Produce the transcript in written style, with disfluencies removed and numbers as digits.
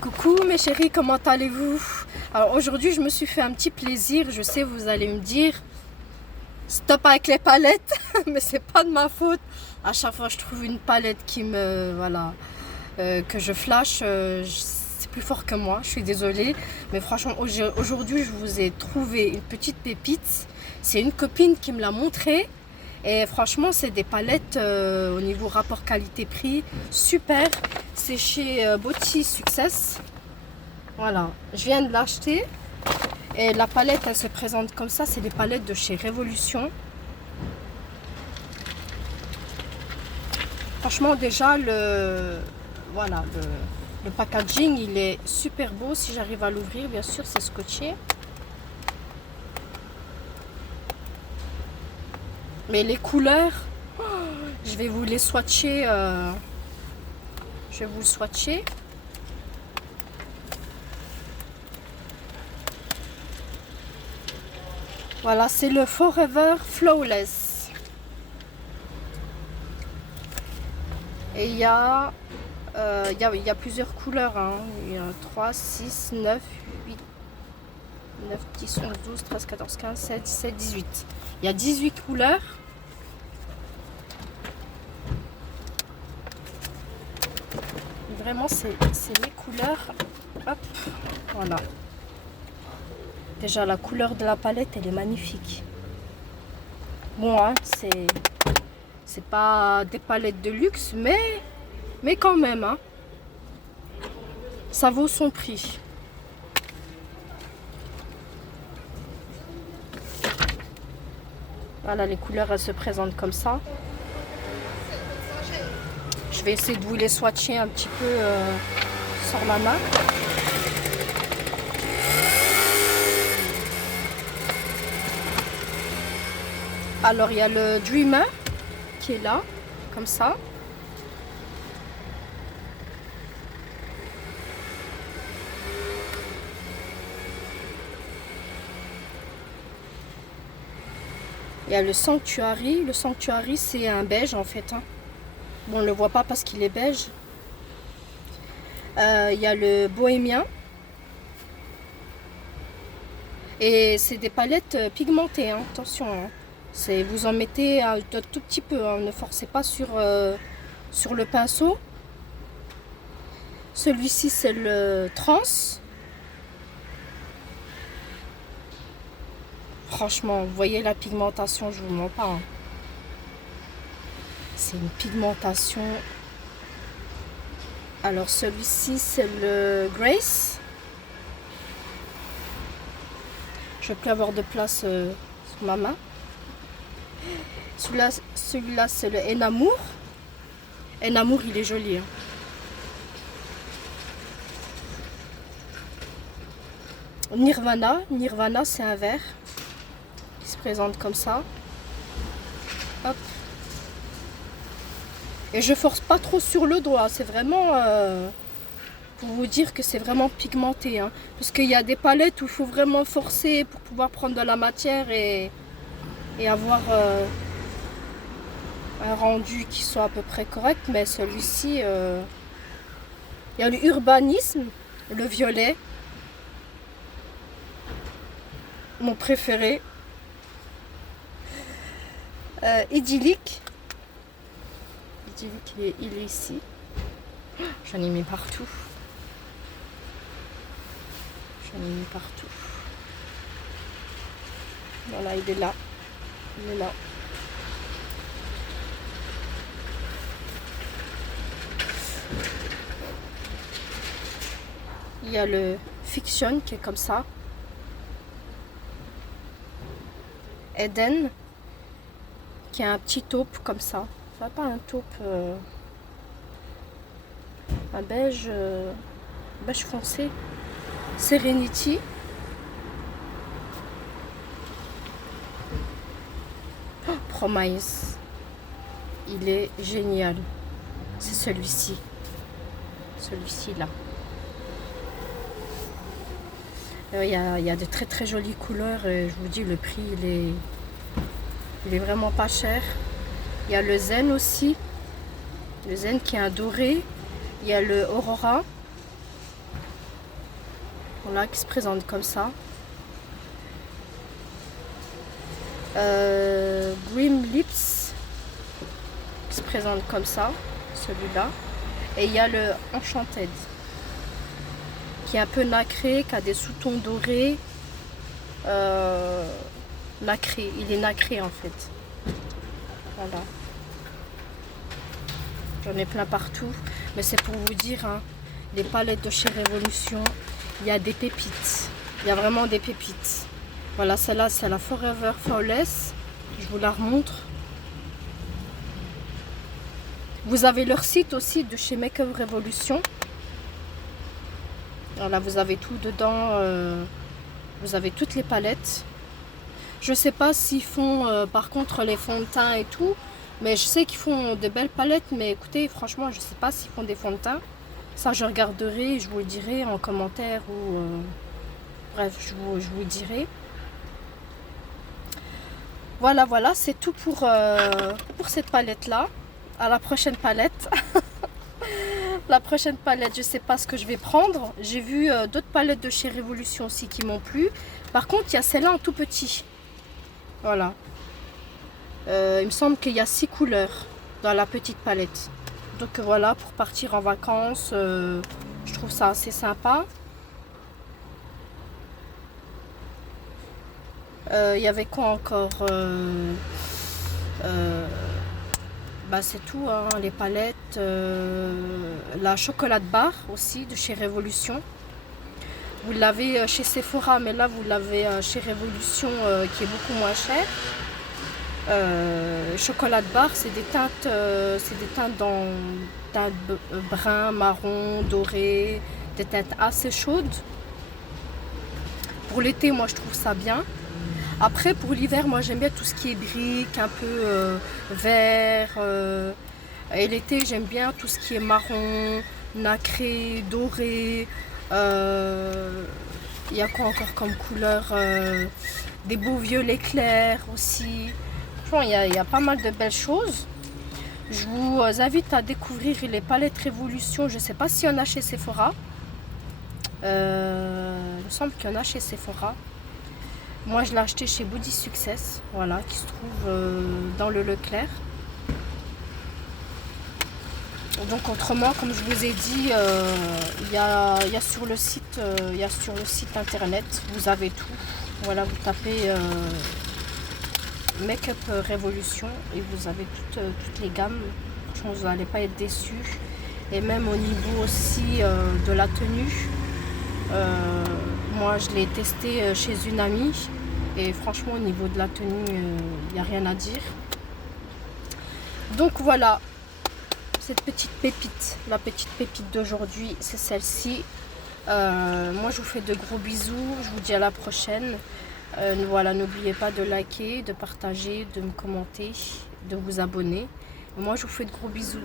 Coucou mes chéris, comment allez-vous? Alors aujourd'hui je me suis fait un petit plaisir. Je sais, vous allez me dire stop avec les palettes, mais c'est pas de ma faute. À chaque fois je trouve une palette qui me que je flash, c'est plus fort que moi. Je suis désolée, mais franchement aujourd'hui je vous ai trouvé une petite pépite. C'est une copine qui me l'a montré. Et franchement, c'est des palettes au niveau rapport qualité-prix, super. C'est chez Beauty Success. Voilà, je viens de l'acheter. Et la palette, elle se présente comme ça. C'est des palettes de chez Révolution. Franchement, déjà, voilà, le packaging, il est super beau. Si j'arrive à l'ouvrir, bien sûr, c'est scotché. Mais les couleurs, je vais vous les swatcher. Je vais vous le swatcher. Voilà, c'est le Forever Flawless. Et il y a plusieurs couleurs. Hein. Il y a 3, 6, 9, 8, 9, 10, 11, 12, 13, 14, 15, 16, 17, 18. Il y a 18 couleurs. Vraiment, c'est les couleurs. Hop, voilà. Déjà, la couleur de la palette, elle est magnifique. Bon, hein, c'est pas des palettes de luxe, mais quand même, hein, ça vaut son prix. Voilà, les couleurs, elles se présentent comme ça. Je vais essayer de vous les swatcher un petit peu sur ma main. Alors, il y a le Dreamer qui est là, comme ça. Il y a le Sanctuary. Le Sanctuary, c'est un beige en fait. Hein. Bon, on ne le voit pas parce qu'il est beige. Il y a le Bohémien. Et c'est des palettes pigmentées, hein. Attention. Hein. Vous en mettez un tout petit peu. Hein. Ne forcez pas sur le pinceau. Celui-ci, c'est le Trans. Franchement, vous voyez la pigmentation, je vous mens pas. Hein. C'est une pigmentation. Alors celui-ci, c'est le Grace. Je ne vais plus avoir de place sur ma main. Celui-là, c'est le Enamour. Enamour, il est joli. Hein. Nirvana. Nirvana, c'est un vert qui se présente comme ça. Hop. Et je force pas trop sur le doigt. C'est vraiment pour vous dire que c'est vraiment pigmenté. Hein. Parce qu'il y a des palettes où il faut vraiment forcer pour pouvoir prendre de la matière et avoir un rendu qui soit à peu près correct. Mais celui-ci, il y a le Urbanisme, le violet. Mon préféré. Idyllique. Idyllique, il est ici. J'en ai mis partout. J'en ai mis partout. Voilà, il est là. Il est là. Il y a le Fiction qui est comme ça. Eden qui a un petit taupe comme ça. Ça pas un taupe, un beige, beige foncé. Serenity. Oh, Promise. Il est génial. C'est celui-ci. Celui-ci là. Il y a de très très jolies couleurs. Et je vous dis, le prix il est vraiment pas cher. Il y a le Zen aussi. Le Zen qui est un doré. Il y a le Aurora. Voilà, qui se présente comme ça. Grim Lips, qui se présente comme ça, celui-là. Et il y a le Enchanted, qui est un peu nacré, qui a des sous-tons dorés. Nacré, il est nacré en fait. Voilà. J'en ai plein partout. Mais c'est pour vous dire, hein, les palettes de chez Révolution, il y a des pépites. Il y a vraiment des pépites. Voilà, celle-là, c'est la Forever Flawless. Je vous la remontre. Vous avez leur site aussi de chez Make Up Revolution. Voilà, vous avez tout dedans. Vous avez toutes les palettes. Je sais pas s'ils font par contre les fonds de teint et tout. Mais je sais qu'ils font de belles palettes. Mais écoutez, franchement, je sais pas s'ils font des fonds de teint. Ça, je regarderai et je vous le dirai en commentaire ou... bref, je vous dirai. Voilà, voilà, c'est tout pour cette palette-là. À la prochaine palette. La prochaine palette, je sais pas ce que je vais prendre. J'ai vu d'autres palettes de chez Révolution aussi qui m'ont plu. Par contre, il y a celle-là en tout petit. Voilà. Il me semble qu'il y a 6 couleurs dans la petite palette. Donc voilà, pour partir en vacances, je trouve ça assez sympa. Il y avait quoi encore bah c'est tout, hein, les palettes. La chocolat bar aussi de chez Révolution. Vous l'avez chez Sephora, mais là vous l'avez chez Révolution qui est beaucoup moins cher. Chocolat bar, c'est des teintes dans teintes brun, marron, doré, des teintes assez chaudes. Pour l'été, moi je trouve ça bien. Après, pour l'hiver, moi j'aime bien tout ce qui est brique, un peu vert. Et l'été, j'aime bien tout ce qui est marron, nacré, doré. Il y a quoi encore comme couleur des beaux violets clairs aussi. Franchement, il y a pas mal de belles choses. Je vous invite à découvrir les palettes Révolution. Je ne sais pas s'il y en a chez Sephora. Il me semble qu'il y en a chez Sephora. Moi, je l'ai acheté chez Body Success, voilà, qui se trouve dans le Leclerc. Donc, autrement, comme je vous ai dit, il y a sur le site internet, vous avez tout. Voilà, vous tapez Make Up Revolution et vous avez toutes les gammes. Franchement, vous n'allez pas être déçus. Et même au niveau aussi de la tenue. Moi je l'ai testé chez une amie et franchement au niveau de la tenue il n'y a rien à dire. Donc voilà, cette petite pépite, la petite pépite d'aujourd'hui, c'est celle-ci. Moi je vous fais de gros bisous, je vous dis à la prochaine. Voilà, n'oubliez pas de liker, de partager, de me commenter, de vous abonner. Moi je vous fais de gros bisous.